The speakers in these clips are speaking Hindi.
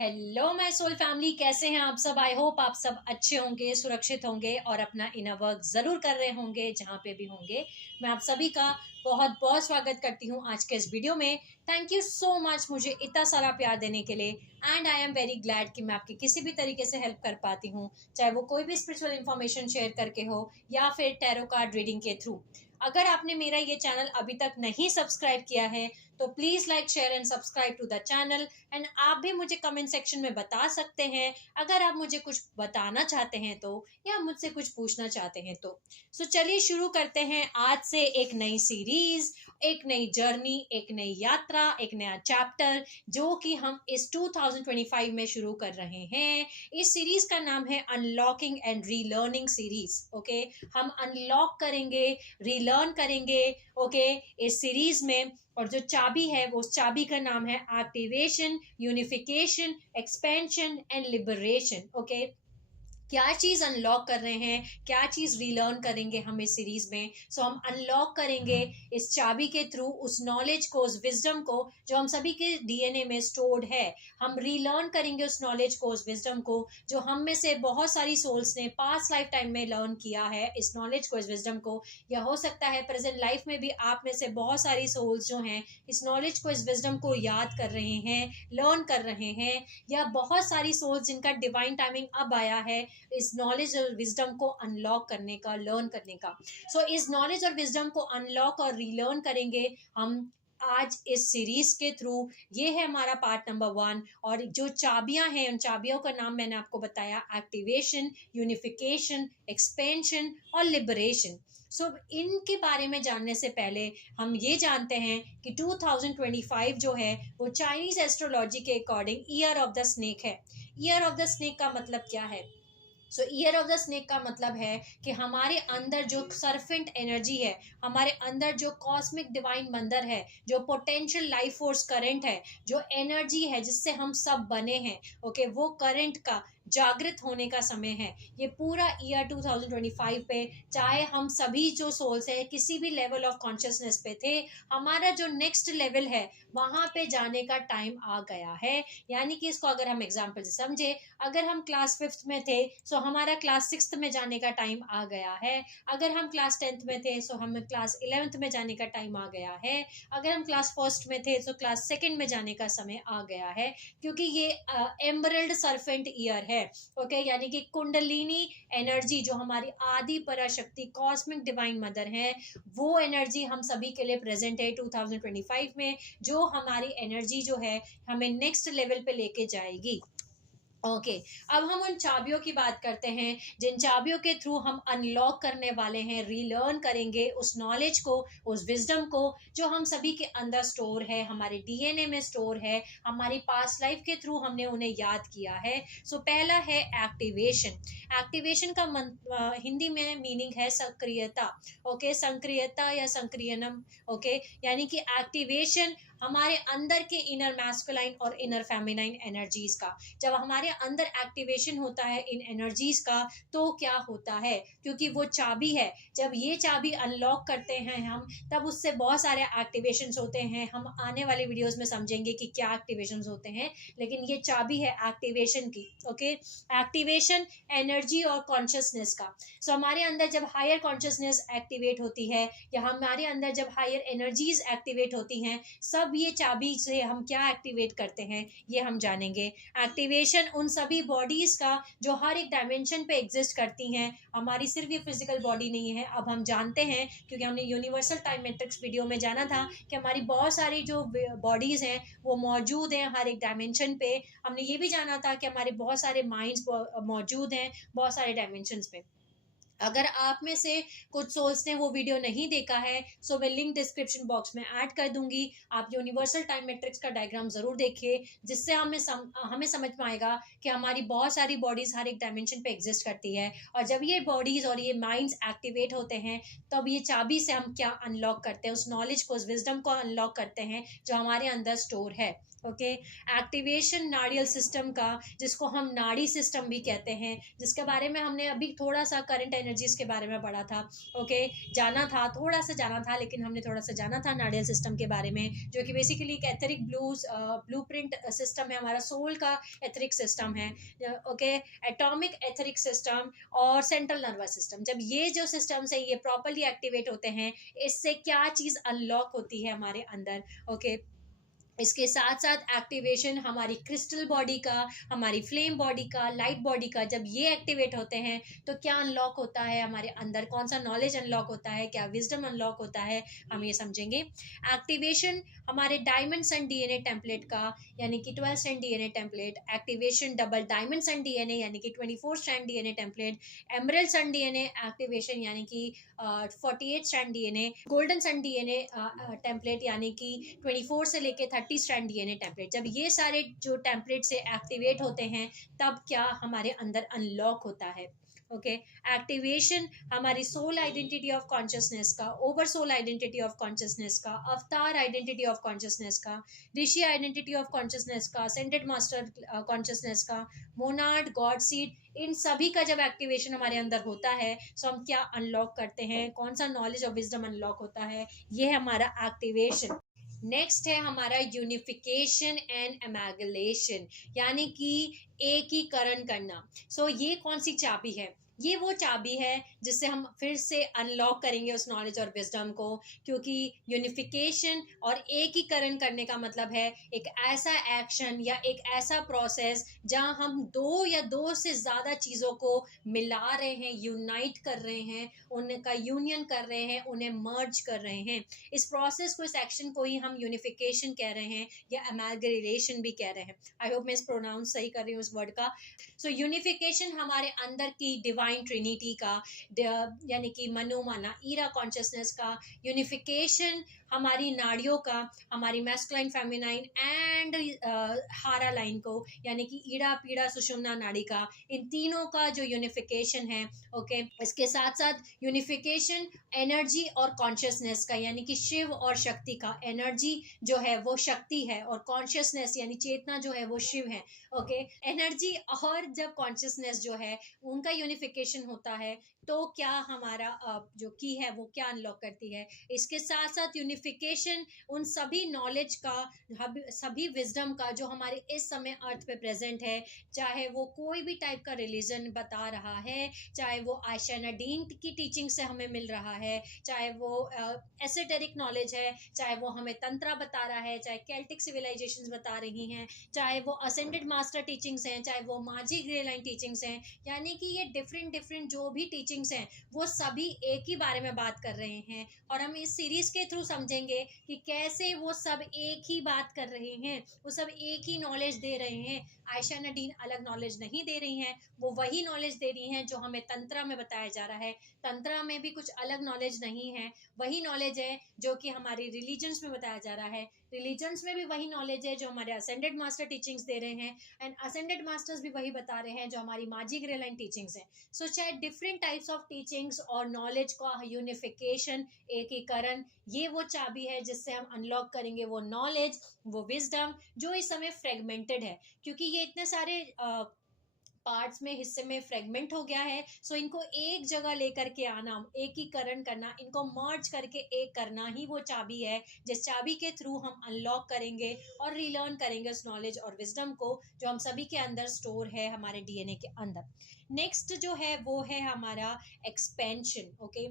हेलो माय सोल फैमिली, कैसे हैं आप सब। आई होप आप सब अच्छे होंगे, सुरक्षित होंगे और अपना इनर वर्क ज़रूर कर रहे होंगे जहाँ पे भी होंगे। मैं आप सभी का बहुत बहुत स्वागत करती हूँ आज के इस वीडियो में। थैंक यू सो मच मुझे इतना सारा प्यार देने के लिए। And I am very glad कि मैं आपकी किसी भी तरीके से हेल्प कर पाती हूँ, चाहे वो कोई भी स्पिरिचुअल इन्फॉर्मेशन शेयर करके हो या फिर टैरो कार्ड रीडिंग के थ्रू। अगर आपने मेरा ये चैनल अभी तक नहीं सब्सक्राइब किया है तो please like share and subscribe to the channel. And आप भी मुझे कमेंट सेक्शन में बता सकते हैं अगर आप मुझे कुछ बताना चाहते हैं तो, या मुझसे कुछ पूछना चाहते हैं तो। चलिए शुरू करते हैं आज से एक नई सीरीज, एक नई जर्नी, एक नई यात्रा, एक नया चैप्टर जो कि हम इस 2025 में शुरू कर रहे हैं। इस सीरीज का नाम है unlocking and relearning series. Okay, हम अनलॉक करेंगे, रीलर्न करेंगे ओके इस सीरीज में। और जो चाबी है वो उस चाबी का नाम है activation, unification, expansion and liberation. Okay, क्या चीज़ अनलॉक कर रहे हैं, क्या चीज़ रीलर्न करेंगे हम इस सीरीज में। हम अनलॉक करेंगे इस चाबी के थ्रू उस नॉलेज को, उस विजडम को जो हम सभी के डीएनए में स्टोर्ड है। हम रीलर्न करेंगे उस नॉलेज को, उस विजडम को जो हम में से बहुत सारी सोल्स ने पास्ट लाइफ टाइम में लर्न किया है। इस नॉलेज को, इस विजडम को, या हो सकता है प्रेजेंट लाइफ में भी आप में से बहुत सारी सोल्स जो हैं इस नॉलेज को, इस विजडम को याद कर रहे हैं, लर्न कर रहे हैं, या बहुत सारी सोल्स जिनका डिवाइन टाइमिंग अब आया है इस नॉलेज और विजडम को अनलॉक करने का, लर्न करने का। इस नॉलेज और विजडम को अनलॉक और रीलर्न करेंगे हम आज इस सीरीज के थ्रू। ये है हमारा पार्ट नंबर 1। और जो चाबियां हैं उन चाबियों का नाम मैंने आपको बताया, एक्टिवेशन, यूनिफिकेशन, एक्सपेंशन और लिबरेशन। इनके बारे में जानने से पहले हम ये जानते हैं कि 2025 जो है वो चाइनीज एस्ट्रोलॉजी के according year of the snake है। ईयर ऑफ द स्नेक का मतलब क्या है? ईयर ऑफ द स्नेक का मतलब है कि हमारे अंदर जो सरफेंट एनर्जी है, हमारे अंदर जो कॉस्मिक डिवाइन मंदर है, जो पोटेंशियल लाइफ फोर्स करंट है, जो एनर्जी है जिससे हम सब बने हैं, ओके, वो करंट का जागृत होने का समय है। ये पूरा ईयर 2025 पे, चाहे हम सभी जो सोल्स है किसी भी लेवल ऑफ कॉन्शियसनेस पे थे, हमारा जो नेक्स्ट लेवल है वहां पे जाने का टाइम आ गया है। यानी कि इसको अगर हम एग्जाम्पल से समझे, अगर हम क्लास 5th में थे हमारा क्लास 6th में जाने का टाइम आ गया है। अगर हम क्लास 10th में थे हमें क्लास 11th में जाने का टाइम आ गया है। अगर हम क्लास 1st में थे क्लास 2nd में जाने का समय आ गया है, क्योंकि ये एमरल्ड सरफेंट ईयर है। ओके, यानी कि कुंडलिनी एनर्जी जो हमारी आदि पराशक्ति कॉस्मिक डिवाइन मदर है, वो एनर्जी हम सभी के लिए प्रेजेंट है 2025 में, जो हमारी एनर्जी जो है हमें नेक्स्ट लेवल पे लेके जाएगी। ओके, अब हम उन चाबियों की बात करते हैं जिन चाबियों के थ्रू हम अनलॉक करने वाले हैं, रीलर्न करेंगे उस नॉलेज को, उस विजडम को जो हम सभी के अंदर स्टोर है, हमारे डीएनए में स्टोर है, हमारी पास्ट लाइफ के थ्रू हमने उन्हें याद किया है। पहला है एक्टिवेशन। एक्टिवेशन का हिंदी में मीनिंग है सक्रियता। ओके, सक्रियता या सक्रियनम। ओके, यानी कि एक्टिवेशन हमारे अंदर के इनर मैस्कुलाइन और इनर फेमिनाइन एनर्जीज का। जब हमारे अंदर एक्टिवेशन होता है इन एनर्जीज का तो क्या होता है, क्योंकि वो चाबी है, जब ये चाबी अनलॉक करते हैं हम तब उससे बहुत सारे एक्टिवेशंस होते हैं। हम आने वाले वीडियोस में समझेंगे कि क्या एक्टिवेशंस होते हैं, लेकिन ये चाबी है एक्टिवेशन की। ओके, एक्टिवेशन एनर्जी और कॉन्शियसनेस का। हमारे अंदर जब हायर कॉन्शियसनेस एक्टिवेट होती है या हमारे अंदर जब हायर एनर्जीज एक्टिवेट होती हैं, सब ये चाबी से हम क्या एक्टिवेट करते हैं ये हम जानेंगे। एक्टिवेशन उन सभी बॉडीज का जो हर एक डायमेंशन पे एग्जिस्ट करती हैं, हमारी सिर्फ ये फिजिकल बॉडी नहीं है। अब हम जानते हैं क्योंकि हमने यूनिवर्सल टाइम मैट्रिक्स वीडियो में जाना था कि हमारी बहुत सारी जो बॉडीज हैं वो मौजूद हैं हर एक डायमेंशन पे। हमने ये भी जाना था कि हमारे बहुत सारे माइंड्स मौजूद हैं बहुत सारे डायमेंशंस पे। अगर आप में से कुछ सोल्स ने वो वीडियो नहीं देखा है मैं लिंक डिस्क्रिप्शन बॉक्स में ऐड कर दूंगी। आप यूनिवर्सल टाइम मैट्रिक्स का डायग्राम ज़रूर देखिए, जिससे हमें समझ में आएगा कि हमारी बहुत सारी बॉडीज़ हर एक डायमेंशन पे एग्जिस्ट करती है, और जब ये बॉडीज़ और ये माइंड्स एक्टिवेट होते हैं तब ये चाबी से हम क्या अनलॉक करते हैं, उस नॉलेज को, उस विजडम को अनलॉक करते हैं जो हमारे अंदर स्टोर है। ओके। एक्टिवेशन नाड़ियल सिस्टम का, जिसको हम नाड़ी सिस्टम भी कहते हैं, जिसके बारे में हमने अभी थोड़ा सा करंट एनर्जीज के बारे में पढ़ा था। ओके, जाना था, थोड़ा सा जाना था, लेकिन हमने थोड़ा सा जाना था नाड़ियल सिस्टम के बारे में, जो कि बेसिकली एक एथरिक ब्लूप्रिंट सिस्टम है, हमारा सोल का एथरिक सिस्टम है। ओके, एटॉमिक एथरिक सिस्टम और सेंट्रल नर्वस सिस्टम, जब ये जो सिस्टम्स है ये प्रॉपरली एक्टिवेट होते हैं, इससे क्या चीज़ अनलॉक होती है हमारे अंदर। ओके, इसके साथ साथ एक्टिवेशन हमारी क्रिस्टल बॉडी का, हमारी फ्लेम बॉडी का, लाइट बॉडी का, जब ये एक्टिवेट होते हैं तो क्या अनलॉक होता है हमारे अंदर, कौन सा नॉलेज अनलॉक होता है, क्या विजडम अनलॉक होता है, हम ये समझेंगे। एक्टिवेशन हमारे डायमंड सन डीएनए टेम्पलेट का, यानी कि 12 strand DNA template. Activation double diamond sun DNA, यानी कि 24 strand DNA template. Emerald sun DNA activation, यानी कि 48 strand DNA. Golden sun DNA template, यानी कि 24 से लेके 30 स्ट्रैंड डीएनए टेम्पलेट। जब ये सारे जो टेम्पलेट से एक्टिवेट होते हैं तब क्या हमारे अंदर अनलॉक होता है। ओके, एक्टिवेशन हमारी सोल आइडेंटिटी ऑफ कॉन्शियसनेस का, over soul identity of consciousness का, अवतार आइडेंटिटी ऑफ कॉन्शियसनेस का, ऋषि आइडेंटिटी ऑफ कॉन्शियसनेस का, सेंटेड मास्टर कॉन्शियसनेस का, मोनाड, गॉड सीड, इन सभी का जब एक्टिवेशन हमारे अंदर होता है तो हम क्या अनलॉक करते हैं, कौन सा नॉलेज और विजडम अनलॉक होता है, ये है हमारा एक्टिवेशन। नेक्स्ट है हमारा यूनिफिकेशन एंड एमैगुलेशन, यानी कि एकीकरण करना। ये कौन सी चाबी है? ये वो चाबी है जिससे हम फिर से अनलॉक करेंगे उस नॉलेज और विजडम को, क्योंकि यूनिफिकेशन और एकीकरण करने का मतलब है एक ऐसा एक्शन या एक ऐसा प्रोसेस जहां हम दो या दो से ज़्यादा चीज़ों को मिला रहे हैं, यूनाइट कर रहे हैं, उनका यूनियन कर रहे हैं, उन्हें मर्ज कर रहे हैं। इस प्रोसेस को, इस एक्शन को ही हम यूनिफिकेशन कह रहे हैं या अमेलगरेशन भी कह रहे हैं। आई होप मैं इस प्रोनाउंस सही कर रही हूँ इस वर्ड का। यूनिफिकेशन हमारे अंदर की डिवाइन ट्रिनिटी का, यानी कि मनो माना ईरा कॉन्शियसनेस का। यूनिफिकेशन हमारी नाड़ियों का, हमारी मैस्कुलाइन फेमिनाइन एंड हारा लाइन को, यानी कि ईड़ा पीड़ा सुषुम्ना नाड़ी का, इन तीनों का जो यूनिफिकेशन है। ओके, इसके साथ साथ यूनिफिकेशन एनर्जी और कॉन्शियसनेस का, यानी कि शिव और शक्ति का। एनर्जी जो है वो शक्ति है और कॉन्शियसनेस यानी चेतना जो है वो शिव है। ओके, एनर्जी और जब कॉन्शियसनेस जो है उनका यूनिफिकेशन होता है तो क्या हमारा जो की है वो क्या अनलॉक करती है। इसके साथ साथ यूनिफिकेशन उन सभी नॉलेज का, सभी विजडम का जो हमारे इस समय अर्थ पे प्रेजेंट है, चाहे वो कोई भी टाइप का रिलीजन बता रहा है, चाहे वो आयशा नदीम की टीचिंग से हमें मिल रहा है, चाहे वो एसोटेरिक नॉलेज है, चाहे वो हमें तंत्रा बता रहा है, चाहे केल्टिक सिविलाइजेशंस बता रही हैं, चाहे वो असेंडेड मास्टर टीचिंग्स हैं, चाहे वो माझी ग्रे लाइन टीचिंग्स हैं, यानी कि ये डिफरेंट डिफरेंट जो भी टीचिंग्स हैं वो सभी एक ही बारे में बात कर रहे हैं। और हम इस सीरीज के थ्रू समझेंगे कि कैसे वो सब एक ही बात कर रहे हैं, वो सब एक ही नॉलेज दे रहे हैं। आयशा नदीन अलग नॉलेज नहीं दे रही हैं, वो वही नॉलेज दे रही हैं जो हमें तंत्रा में बताया जा रहा है। तंत्रा में भी कुछ अलग नॉलेज नहीं है, वही नॉलेज है जो कि हमारी रिलीजन्स में बताया जा रहा है। रिलीजन्स में भी वही नॉलेज है जो हमारे असेंडेड मास्टर टीचिंग्स दे रहे हैं, एंड असेंडेड मास्टर्स भी वही बता रहे हैं जो हमारी माजी ग्रे लाइन टीचिंग्स हैं। चाहे डिफरेंट टाइप्स ऑफ टीचिंग्स और नॉलेज का यूनिफिकेशन, एकीकरण, ये वो चाबी है जिससे हम अनलॉक करेंगे वो नॉलेज, वो विजडम जो इस समय फ्रेगमेंटेड है, क्योंकि ये इतने सारे पार्ट्स में, हिस्से में फ्रेगमेंट हो गया है। इनको एक जगह लेकर के आना, एकीकरण करना, इनको मर्ज करके एक करना ही वो चाबी है जिस चाबी के थ्रू हम अनलॉक करेंगे और रीलर्न करेंगे उस नॉलेज और विजडम को जो हम सभी के अंदर स्टोर है, हमारे डीएनए के अंदर। नेक्स्ट जो है वो है हमारा एक्सपेंशन। ओके,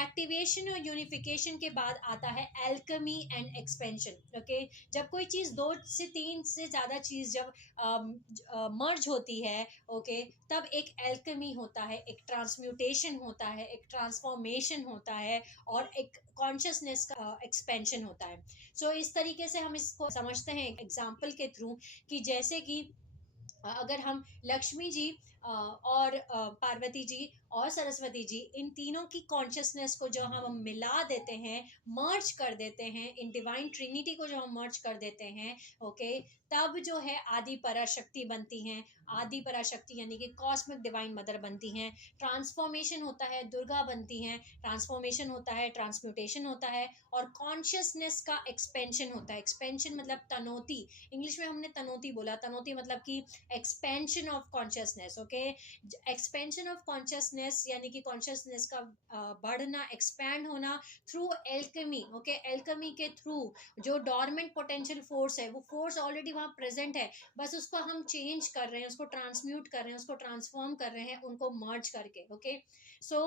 एक्टिवेशन और यूनिफिकेशन के बाद आता है एल्केमी एंड एक्सपेंशन। ओके, जब कोई चीज़, दो से तीन से ज़्यादा चीज़ जब मर्ज होती है, ओके, तब एक एल्केमी होता है, एक ट्रांसम्यूटेशन होता है, एक ट्रांसफॉर्मेशन होता है और एक कॉन्शियसनेस का एक्सपेंशन होता है। इस तरीके से हम इसको समझते हैं एग्जाम्पल के थ्रू, कि जैसे कि अगर हम लक्ष्मी जी और पार्वती जी और सरस्वती जी, इन तीनों की कॉन्शियसनेस को जो हम मिला देते हैं, मर्ज कर देते हैं, इन डिवाइन ट्रिनिटी को जो हम मर्ज कर देते हैं, ओके, तब जो है आदि पराशक्ति बनती हैं। आदि पराशक्ति यानी कि कॉस्मिक डिवाइन मदर बनती हैं। ट्रांसफॉर्मेशन होता है, दुर्गा बनती हैं। ट्रांसफॉर्मेशन होता है, ट्रांसम्यूटेशन होता है, और कॉन्शियसनेस का एक्सपेंशन होता है। एक्सपेंशन मतलब तनोती, इंग्लिश में हमने तनोती बोला, तनोती मतलब कि expansion of consciousness, okay. Expansion of consciousness यानी कि कॉन्शियसनेस का बढ़ना, एक्सपैंड होना थ्रू एल्केमी, ओके। एल्केमी के थ्रू जो डॉर्मेंट पोटेंशियल फोर्स है, वो फोर्स ऑलरेडी वहाँ प्रेजेंट है, बस उसको हम चेंज कर रहे हैं, उसको ट्रांसम्यूट कर रहे हैं, उसको ट्रांसफॉर्म कर रहे हैं, उनको मर्ज करके, ओके। सो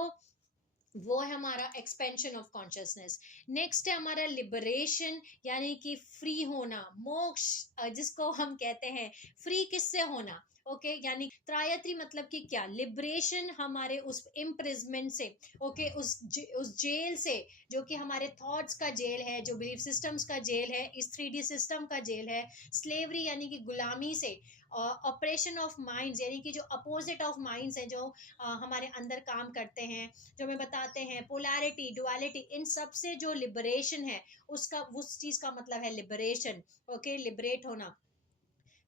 वो है हमारा एक्सपेंशन ऑफ कॉन्शियसनेस। नेक्स्ट है हमारा लिबरेशन, यानी कि फ्री होना, मोक्ष जिसको हम कहते हैं। फ्री किससे होना, ओके, यानी त्रायत्री मतलब कि क्या, लिबरेशन हमारे उस इम्प्रिजमेंट से, ओके, उस जेल से, जो कि हमारे थॉट्स का जेल है, जो बिलीफ सिस्टम्स का जेल है, इस 3D सिस्टम का जेल है। स्लेवरी यानी कि गुलामी से, ऑपरेशन ऑफ माइंड्स यानी कि जो अपोजिट ऑफ माइंड्स हैं, जो हमारे अंदर काम करते हैं, जो हमें बताते हैं पोलैरिटी, डुअलिटी, इन सब से जो लिबरेशन है, उसका, उस चीज का मतलब है लिबरेशन, ओके, लिबरेट होना,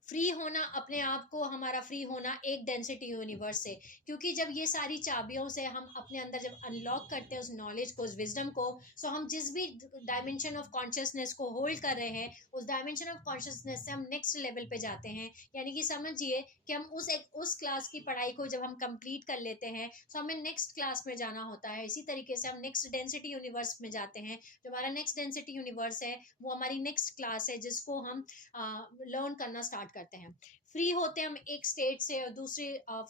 फ्री होना, अपने आप को हमारा फ्री होना एक डेंसिटी यूनिवर्स से। क्योंकि जब ये सारी चाबियों से हम अपने अंदर जब अनलॉक करते हैं उस नॉलेज को, उस विजडम को, सो हम जिस भी डायमेंशन ऑफ कॉन्शियसनेस को होल्ड कर रहे हैं, उस डायमेंशन ऑफ कॉन्शियसनेस से हम नेक्स्ट लेवल पे जाते हैं। यानी कि समझिए कि हम उस क्लास की पढ़ाई को जब हम कंप्लीट कर लेते हैं, तो हमें नेक्स्ट क्लास में जाना होता है। इसी तरीके से हम नेक्स्ट डेंसिटी यूनिवर्स में जाते हैं। जो हमारा नेक्स्ट डेंसिटी यूनिवर्स है, वो हमारी नेक्स्ट क्लास है, जिसको हम लर्न करना स्टार्ट करते हैं। फ्री होते हम एक स्टेट से और दूसरे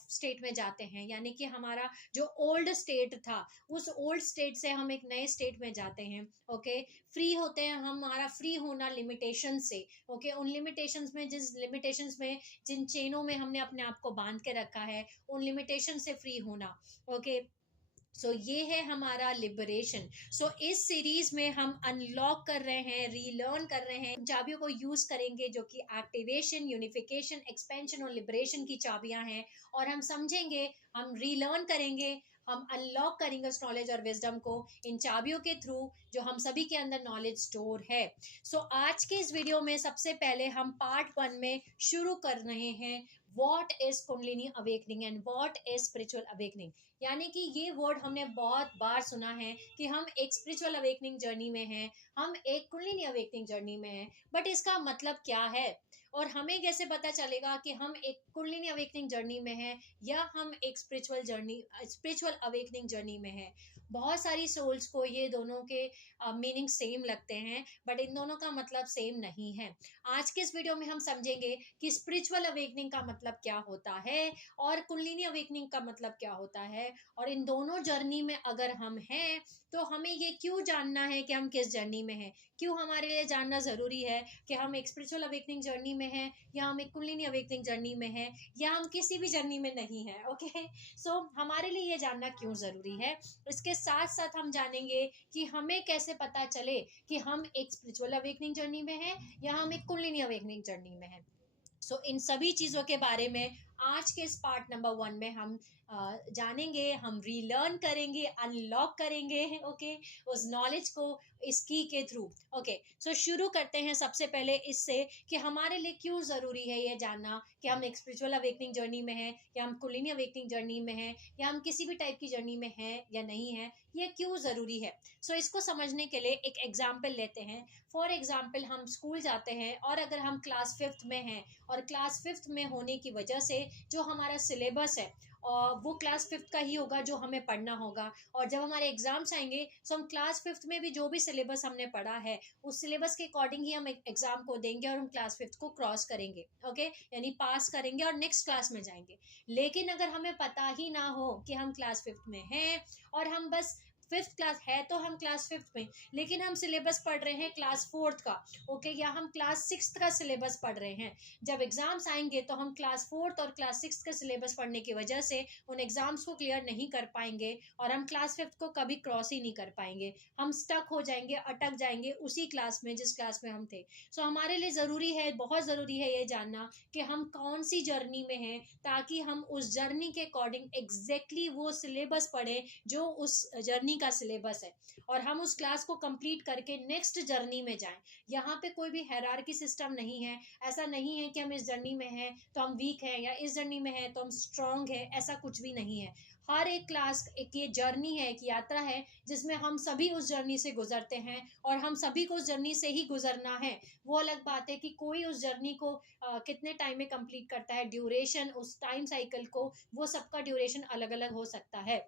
स्टेट में जाते हैं, यानी कि हमारा जो ओल्ड स्टेट था, उस ओल्ड स्टेट से हम एक नए स्टेट में जाते हैं, ओके। फ्री होते हैं, हमारा फ्री होना लिमिटेशन से, ओके। उन लिमिटेशंस में, जिस लिमिटेशंस में, जिन चेनों में हमने अपने आप को बांध के रखा है, उन लिमिटेशन से फ्री होना, ओके। सो ये है हमारा लिबरेशन। सो इस सीरीज में हम अनलॉक कर रहे हैं, रीलर्न कर रहे हैं, चाबियों को यूज करेंगे, जो कि एक्टिवेशन, यूनिफिकेशन, एक्सपेंशन और लिबरेशन की चाबियां हैं। और हम समझेंगे, हम रीलर्न करेंगे, हम अनलॉक करेंगे उस नॉलेज और विजडम को इन चाबियों के थ्रू, जो हम सभी के अंदर नॉलेज स्टोर है। सो आज के इस वीडियो में सबसे पहले हम पार्ट 1 में शुरू कर रहे हैं, what is kundalini awakening and what is spiritual awakening. यानी कि ये वर्ड हमने बहुत बार सुना है कि हम एक स्पिरिचुअल अवेकनिंग जर्नी में हैं, हम एक कुंडलिनी अवेकनिंग जर्नी में हैं, बट इसका मतलब क्या है, और हमें कैसे पता चलेगा कि हम एक कुंडलिनी अवेकनिंग जर्नी में हैं या हम एक स्पिरिचुअल अवेकनिंग जर्नी में हैं। बहुत सारी सोल्स को ये दोनों के मीनिंग सेम लगते हैं, बट इन दोनों का मतलब सेम नहीं है। आज के इस वीडियो में हम समझेंगे कि स्पिरिचुअल अवेकनिंग का मतलब क्या होता है और कुंडलिनी अवेकनिंग का मतलब क्या होता है, और इन दोनों जर्नी में अगर हम हैं, तो हमें ये क्यों जानना है कि हम किस जर्नी में हैं। क्यों हमारे लिए जानना ज़रूरी है कि हम एक स्पिरिचुअल अवेकनिंग जर्नी में हैं, या हम एक कुंडलिनी अवेकनिंग जर्नी में हैं, या हम किसी भी जर्नी में नहीं हैं, ओके। सो हमारे लिए ये जानना क्यों ज़रूरी है। इसके साथ साथ हम जानेंगे कि हमें कैसे पता चले कि हम एक स्पिरिचुअल अवेकनिंग जर्नी में हैं या हम एक कुंडलिनी अवेकनिंग जर्नी में हैं। सो इन सभी चीज़ों के बारे में आज के इस पार्ट नंबर 1 में हम जानेंगे, हम रीलर्न करेंगे, अनलॉक करेंगे, ओके, उस नॉलेज को इस की के थ्रू, ओके। सो शुरू करते हैं सबसे पहले इससे कि हमारे लिए क्यों ज़रूरी है ये जानना कि हम एक स्पिरिचुअल अवेकनिंग जर्नी में हैं, या हम कुंडलिनी अवेकनिंग जर्नी में हैं, या हम किसी भी टाइप की जर्नी में हैं या नहीं है, ये क्यों ज़रूरी है। सो इसको समझने के लिए एक एग्जाम्पल लेते हैं। फॉर एग्जाम्पल, हम स्कूल जाते हैं, और अगर हम क्लास 5th में हैं, और क्लास 5th में होने की वजह से जो हमारा सिलेबस है, और वो क्लास 5th का ही होगा जो हमें पढ़ना होगा, और जब हमारे एग्जाम्स आएंगे, तो हम क्लास 5th में भी जो भी सिलेबस हमने पढ़ा है, उस सिलेबस के अकॉर्डिंग ही हम एग्जाम को देंगे, और हम क्लास 5th को क्रॉस करेंगे, ओके, यानी पास करेंगे और नेक्स्ट क्लास में जाएंगे। लेकिन अगर हमें पता ही ना हो कि हम क्लास 5th में हैं, और हम बस 5th क्लास है तो हम क्लास 5th में, लेकिन हम सिलेबस पढ़ रहे हैं क्लास 4th का, ओके, या हम क्लास 6th का सिलेबस पढ़ रहे हैं। जब एग्जाम्स आएंगे तो हम क्लास 4th और क्लास 6th का सिलेबस पढ़ने की वजह से उन एग्जाम्स को क्लियर नहीं कर पाएंगे और हम क्लास 5th को कभी क्रॉस ही नहीं कर पाएंगे। हम स्टक हो जाएंगे, अटक जाएंगे उसी क्लास में जिस क्लास में हम थे। सो हमारे लिए ज़रूरी है, बहुत ज़रूरी है ये जानना कि हम कौन सी जर्नी में हैं, ताकि हम उस जर्नी के अकॉर्डिंग एग्जैक्टली वो सिलेबस पढ़ें जो उस जर्नी का सिलेबस है, और हम उस क्लास को कंप्लीट करके नेक्स्ट जर्नी में जाएं। यहाँ पे कोई भी हायरार्की सिस्टम नहीं है। ऐसा नहीं है कि हम इस जर्नी में हैं तो हम वीक हैं, या इस जर्नी में हैं तो हम स्ट्रांग हैं, ऐसा कुछ भी नहीं है। हर एक क्लास एक ये जर्नी है, एक यात्रा है, जिसमें हम सभी उस जर्नी से गुजरते हैं और हम सभी को उस जर्नी से ही गुजरना है। वो अलग बात है कि कोई उस जर्नी को कितने टाइम में कंप्लीट करता है, ड्यूरेशन, उस टाइम साइकिल को, वो सबका ड्यूरेशन अलग अलग हो सकता है।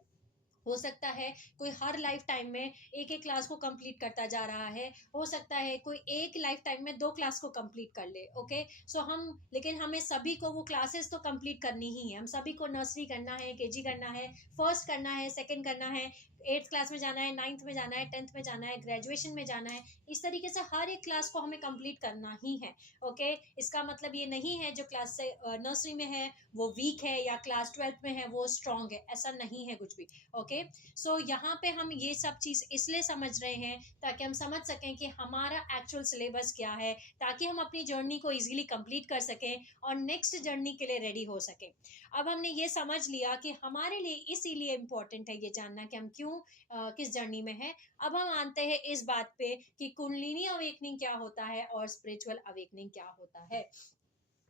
हो सकता है कोई हर लाइफ टाइम में एक एक क्लास को कंप्लीट करता जा रहा है, हो सकता है कोई एक लाइफ टाइम में 2 क्लास को कंप्लीट कर ले, ओके। सो हम, लेकिन हमें सभी को वो क्लासेस तो कंप्लीट करनी ही है। हम सभी को नर्सरी करना है, केजी करना है, फर्स्ट करना है, सेकंड करना है, 8th क्लास में जाना है, 9th में जाना है, 10th में जाना है, ग्रेजुएशन में जाना है। इस तरीके से हर एक क्लास को हमें कंप्लीट करना ही है, ओके। इसका मतलब ये नहीं है जो क्लास से नर्सरी में है वो वीक है, या क्लास 12th में है वो स्ट्रांग है, ऐसा नहीं है कुछ भी, ओके। सो यहाँ पे हम ये सब चीज़ इसलिए समझ रहे हैं ताकि हम समझ सकें कि हमारा एक्चुअल सिलेबस क्या है, ताकि हम अपनी जर्नी को इजीली कंप्लीट कर सकें और नेक्स्ट जर्नी के लिए रेडी हो सकें। अब हमने ये समझ लिया कि हमारे लिए इसीलिए इम्पोर्टेंट है ये जानना कि हम क्यों किस जर्नी में हैं। अब हम आते हैं इस बात पे कि कुंडलिनी अवेकनिंग क्या होता है और स्पिरिचुअल अवेकनिंग क्या होता है।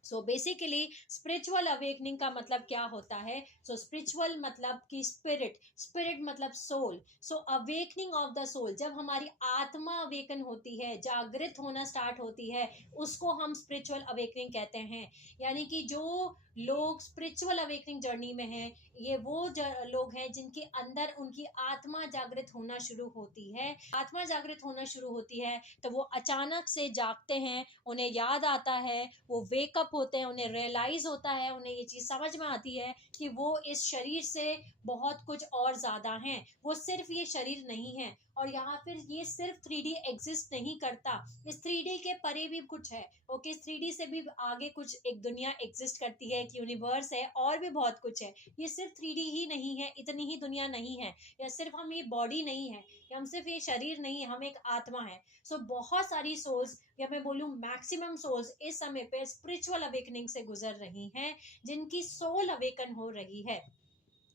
सो बेसिकली स्पिरिचुअल अवेकनिंग का मतलब क्या होता है? सो स्पिरिचुअल मतलब कि स्पिरिट, स्पिरिट मतलब soul. So awakening of the soul, जब हमारी आत्मा अवेकन होती है, जागृत होना स्टार्ट होती है, उसको हम स्पिरिचुअल अवेकनिंग कहते हैं। यानी कि जो लोग स्पिरिचुअल अवेकनिंग जर्नी में हैं, ये वो लोग हैं जिनके अंदर उनकी आत्मा जागृत होना शुरू होती है। आत्मा जागृत होना शुरू होती है तो वो अचानक से जागते हैं, उन्हें याद आता है, वो वेकअप होते हैं, उन्हें रियलाइज होता है, उन्हें ये चीज़ समझ में आती है कि वो इस शरीर से बहुत कुछ और ज़्यादा हैं, वो सिर्फ ये शरीर नहीं है। और यहाँ फिर ये सिर्फ 3D एग्जिस्ट नहीं करता, इस 3D के परे भी कुछ है, ओके। 3D से भी आगे कुछ एक दुनिया एग्जिस्ट करती है, एक यूनिवर्स है, और भी बहुत कुछ है। ये सिर्फ 3D ही नहीं है, इतनी ही दुनिया नहीं है, या सिर्फ हम ये बॉडी नहीं है, या हम सिर्फ ये शरीर नहीं है, हम एक आत्मा है। सो बहुत सारी सोल्स, या मैं बोलूँ मैक्सिमम सोल्स इस समय पे स्पिरिचुअल अवेकनिंग से गुजर रही हैं, जिनकी सोल अवेकन हो रही है,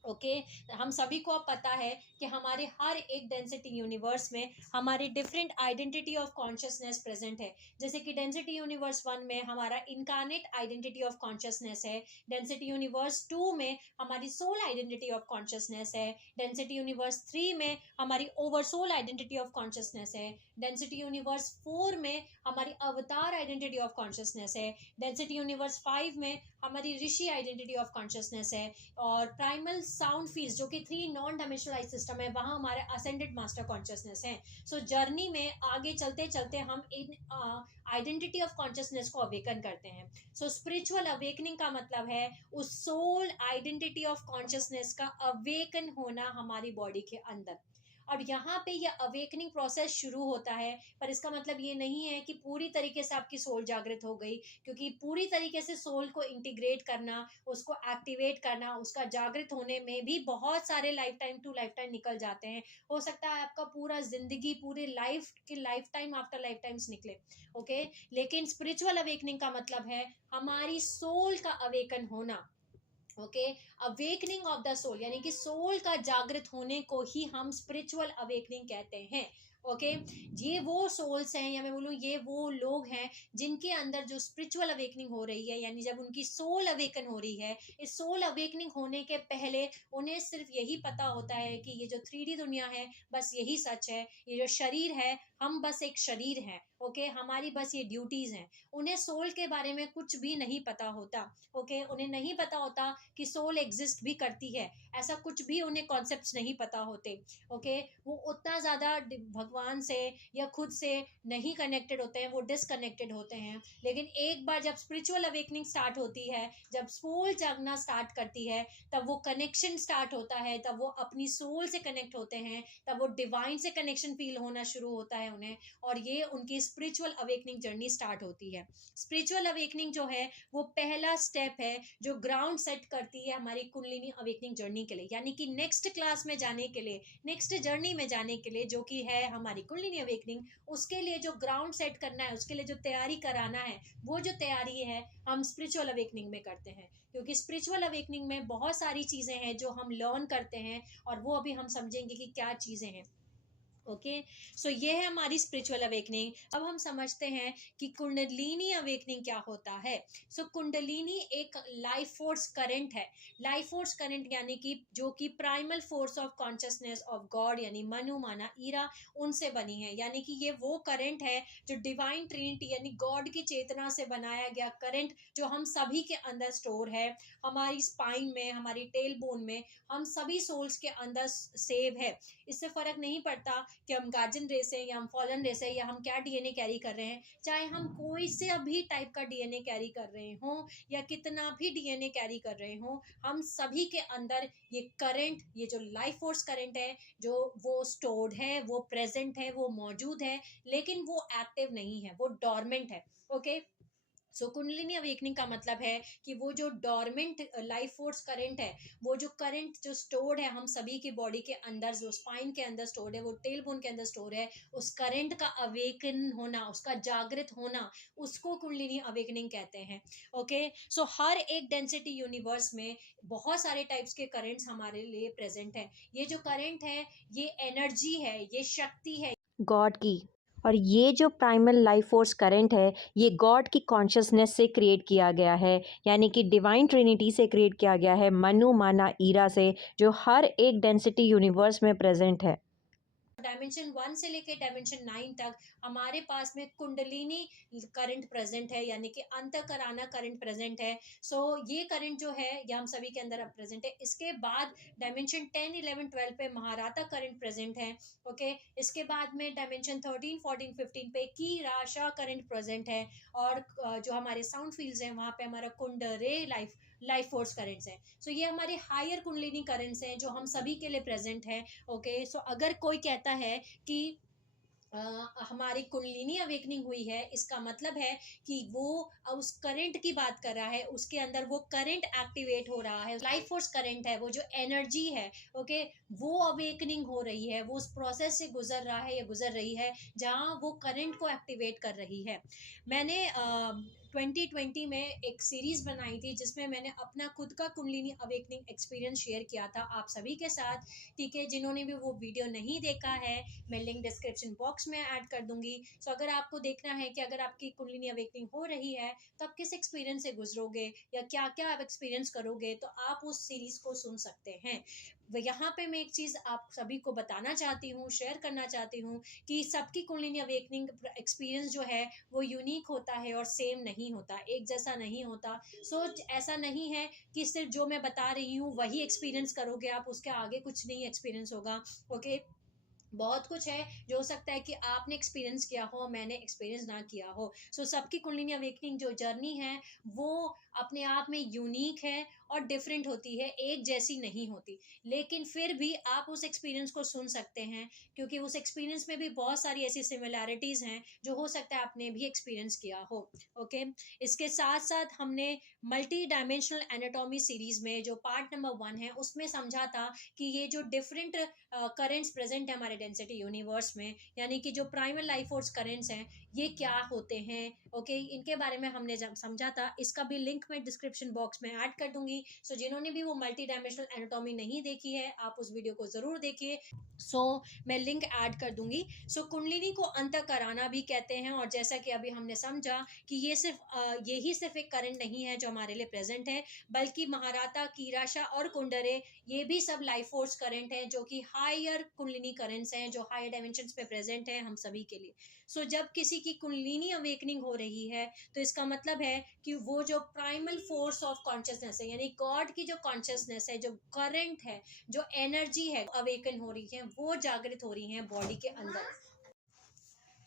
ओके। हम सभी को अब पता है कि हमारे हर एक डेंसिटी यूनिवर्स में हमारी different identity of consciousness present है। जैसे कि डेंसिटी यूनिवर्स 1 में हमारा इनकारनेट आइडेंटिटी ऑफ कॉन्शियसनेस है, डेंसिटी यूनिवर्स 2 में हमारी सोल आइडेंटिटी ऑफ कॉन्शियसनेस है, डेंसिटी यूनिवर्स 3 में हमारी over soul identity of consciousness है, डेंसिटी यूनिवर्स 4 में हमारी अवतार आइडेंटिटी ऑफ कॉन्शियसनेस है, डेंसिटी यूनिवर्स 5 में हमारी ऋषि आइडेंटिटी ऑफ कॉन्शियसनेस है, और प्राइमल साउंड फील्ड जो कि 3 नॉन डायमेंशनलाइज सिस्टम है, वहां हमारे असेंडेड मास्टर कॉन्शियसनेस है। सो जर्नी में आगे चलते चलते हम इन आइडेंटिटी ऑफ कॉन्शियसनेस को अवेकन करते हैं। सो स्पिरिचुअल अवेकनिंग का मतलब है उस सोल आइडेंटिटी ऑफ कॉन्शियसनेस का अवेकन होना हमारी बॉडी के अंदर। और यहाँ पे ये अवेकनिंग प्रोसेस शुरू होता है, पर इसका मतलब ये नहीं है कि पूरी तरीके से आपकी सोल जागृत हो गई, क्योंकि पूरी तरीके से सोल को इंटीग्रेट करना, उसको एक्टिवेट करना, उसका जागृत होने में भी बहुत सारे lifetime to lifetime निकल जाते हैं। हो सकता है आपका पूरा जिंदगी, पूरे लाइफ की lifetime after lifetimes निकले, ओके। लेकिन स्पिरिचुअल अवेकनिंग का मतलब है हमारी सोल का अवेकन होना, okay. Awakening of the soul, यानी कि सोल का जागृत होने को ही हम स्पिरिचुअल अवेकनिंग कहते हैं, ओके। ये वो सोल्स हैं, या मैं बोलूँ ये वो लोग हैं जिनके अंदर जो स्पिरिचुअल अवेकनिंग हो रही है, यानी जब उनकी सोल अवेकन हो रही है। इस सोल अवेकनिंग होने के पहले उन्हें सिर्फ यही पता होता है कि ये जो 3D दुनिया है बस यही सच है, ये जो शरीर है हम बस एक शरीर हैं, ओके, हमारी बस ये ड्यूटीज हैं। उन्हें सोल के बारे में कुछ भी नहीं पता होता, ओके, उन्हें नहीं पता होता कि सोल एग्जिस्ट भी करती है, ऐसा कुछ भी उन्हें कॉन्सेप्ट्स नहीं पता होते, ओके। वो उतना ज़्यादा भगवान से या खुद से नहीं कनेक्टेड होते हैं, वो डिसकनेक्टेड होते हैं। लेकिन एक बार जब स्पिरिचुअल अवेकनिंग स्टार्ट होती है, जब सोल जागना स्टार्ट करती है, तब वो कनेक्शन स्टार्ट होता है, तब वो अपनी सोल से कनेक्ट होते हैं, तब वो डिवाइन से कनेक्शन फील होना शुरू होता है उन्हें, और ये उनकी स्पिरिचुअल अवेकनिंग जर्नी स्टार्ट होती है। स्पिरिचुअल अवेकनिंग जो है वो पहला स्टेप है जो ग्राउंड सेट करती है हमारी कुंडलिनी अवेकनिंग जर्नी के लिए, यानी कि नेक्स्ट क्लास में जाने के लिए, नेक्स्ट जर्नी में जाने के लिए, जो कि है हमारी कुंडलिनी अवेकनिंग, उसके लिए जो ग्राउंड सेट करना है, उसके लिए जो तैयारी कराना है, वो जो तैयारी है हम स्पिरिचुअल अवेकनिंग में करते हैं। क्योंकि स्पिरिचुअल अवेकनिंग में बहुत सारी चीज़ें हैं जो हम लर्न करते हैं, और वो अभी हम समझेंगे कि क्या चीज़ें हैं, ओके। सो ये है हमारी स्पिरिचुअल अवेकनिंग। अब हम समझते हैं कि कुंडलिनी अवेकनिंग क्या होता है। सो कुंडलिनी एक लाइफ फोर्स करंट है। लाइफ फोर्स करंट यानी कि जो कि primal force of consciousness of God, यानी मनु माना ईरा, उनसे बनी है। यानी कि ये वो करंट है जो डिवाइन ट्रिनिटी यानी गॉड की चेतना से बनाया गया करंट, जो हम सभी के अंदर स्टोर है, हमारी स्पाइन में, हमारी टेल बोन में, हम सभी सोल्स के अंदर सेव है। इससे फर्क नहीं पड़ता कि हम गार्जियन रेस है या हम फॉलन रेस है या हम क्या डीएनए कैरी कर रहे हैं, चाहे हम कोई से अभी टाइप का डीएनए कैरी कर रहे हों या कितना भी डीएनए कैरी कर रहे हों, हम सभी के अंदर ये करंट, ये जो लाइफ फोर्स करंट है, जो वो स्टोर्ड है, वो प्रेजेंट है, वो मौजूद है, लेकिन वो एक्टिव नहीं है, वो डॉर्मेंट है, ओके। सो कुंडलिनी अवेकनिंग का मतलब है कि वो जो डॉर्मेंट लाइफ फोर्स करंट है, वो जो करंट जो स्टोर्ड है हम सभी की बॉडी के अंदर, जो स्पाइन के अंदर स्टोर्ड है, वो टेल बोन के अंदर स्टोर है, उस करंट का अवेकन होना, उसका जागृत होना, उसको कुंडलिनी अवेकनिंग कहते हैं, ओके। सो हर एक डेंसिटी यूनिवर्स में बहुत सारे टाइप्स के करंट्स हमारे लिए प्रेजेंट हैं। ये जो करंट है ये एनर्जी है, ये शक्ति है गॉड की। और ये जो प्राइमल लाइफ फोर्स करंट है ये गॉड की कॉन्शियसनेस से क्रिएट किया गया है, यानी कि डिवाइन ट्रिनिटी से क्रिएट किया गया है, मनु माना ईरा से, जो हर एक डेंसिटी यूनिवर्स में प्रेजेंट है। डायमेंशन 1 से लेके डायमेंशन 9 तक हमारे पास में कुंडलिनी करंट प्रेजेंट है, यानी कि अंतःकराना करंट प्रेजेंट है। सो ये करंट जो है ये हम सभी के अंदर अब प्रेजेंट है। इसके बाद डायमेंशन 10 11 12 पे महाराता करंट प्रेजेंट है, ओके। इसके बाद में डायमेंशन 13 14 15 पे की राशा करंट प्रेजेंट है, और जो हमारे साउंड फील्ड्स हैं वहाँ पे हमारा कुंडरे लाइफ फोर्स करंट्स हैं। सो ये हमारे हायर कुंडलिनी करंट्स हैं जो हम सभी के लिए प्रेजेंट है, ओके। सो अगर कोई कहता है कि हमारी कुंडलिनी अवेकनिंग हुई है, इसका मतलब है कि वो उस करंट की बात कर रहा है, उसके अंदर वो करंट एक्टिवेट हो रहा है, लाइफ फोर्स करंट है, वो जो एनर्जी है, ओके, वो अवेकनिंग हो रही है, वो उस प्रोसेस से गुजर रहा है या गुजर रही है जहाँ वो करंट को एक्टिवेट कर रही है। मैंने 2020 में एक सीरीज बनाई थी जिसमें मैंने अपना खुद का कुंडलिनी अवेकनिंग एक्सपीरियंस शेयर किया था आप सभी के साथ, ठीक है। जिन्होंने भी वो वीडियो नहीं देखा है, मैं लिंक डिस्क्रिप्शन बॉक्स में ऐड कर दूंगी। सो अगर आपको देखना है कि अगर आपकी कुंडलिनी अवेकनिंग हो रही है तो आप किस एक्सपीरियंस से गुजरोगे या क्या क्या आप एक्सपीरियंस करोगे, तो आप उस सीरीज को सुन सकते हैं। यहाँ पे मैं एक चीज़ आप सभी को बताना चाहती हूँ, शेयर करना चाहती हूँ कि सबकी कुंडलिनी अवेकनिंग एक्सपीरियंस जो है वो यूनिक होता है और सेम नहीं होता, एक जैसा नहीं होता। सो ऐसा नहीं है कि सिर्फ जो मैं बता रही हूँ वही एक्सपीरियंस करोगे आप, उसके आगे कुछ नहीं एक्सपीरियंस होगा, ओके। बहुत कुछ है जो हो सकता है कि आपने एक्सपीरियंस किया हो, मैंने एक्सपीरियंस ना किया हो। सो सबकी कुंडलिनी अवेकनिंग जो जर्नी है वो अपने आप में यूनिक है और डिफरेंट होती है, एक जैसी नहीं होती। लेकिन फिर भी आप उस एक्सपीरियंस को सुन सकते हैं, क्योंकि उस एक्सपीरियंस में भी बहुत सारी ऐसी सिमिलैरिटीज़ हैं जो हो सकता है आपने भी एक्सपीरियंस किया हो, ओके। इसके साथ साथ हमने मल्टी डायमेंशनल एनाटॉमी सीरीज़ में जो पार्ट नंबर 1 है उसमें समझा था कि ये जो डिफरेंट करेंट्स प्रेजेंट है हमारे डेंसिटी यूनिवर्स में, यानी कि जो प्राइमल लाइफ फोर्स करेंट्स हैं, ये क्या होते हैं, ओके, इनके बारे में हमने जब समझा था, इसका भी लिंक मैं डिस्क्रिप्शन बॉक्स में ऐड कर दूंगी। सो जिन्होंने भी वो मल्टी डायमेंशनल एनाटॉमी नहीं देखी है, आप उस वीडियो को ज़रूर देखिए। सो मैं लिंक ऐड कर दूंगी। सो कुंडलिनी को अंतःकराना भी कहते हैं, और जैसा कि अभी हमने समझा कि ये ही सिर्फ एक करंट नहीं है जो हमारे लिए प्रेजेंट है, बल्कि महाराता, कीराशा और कुंडरे, ये भी सब लाइफ फोर्स करंट हैं, जो कि हायर कुंडलिनी करंट्स हैं, जो हायर डायमेंशंस पे प्रेजेंट हैं हम सभी के लिए। सो जब किसी की कुंडलिनी अवेकनिंग हो रही है, तो इसका मतलब है कि वो जो प्राइमल फोर्स ऑफ कॉन्शियसनेस है, यानी गॉड की जो कॉन्शियसनेस है, जो करंट है, जो एनर्जी है, अवेकन हो रही है, वो जागृत हो रही है बॉडी के अंदर।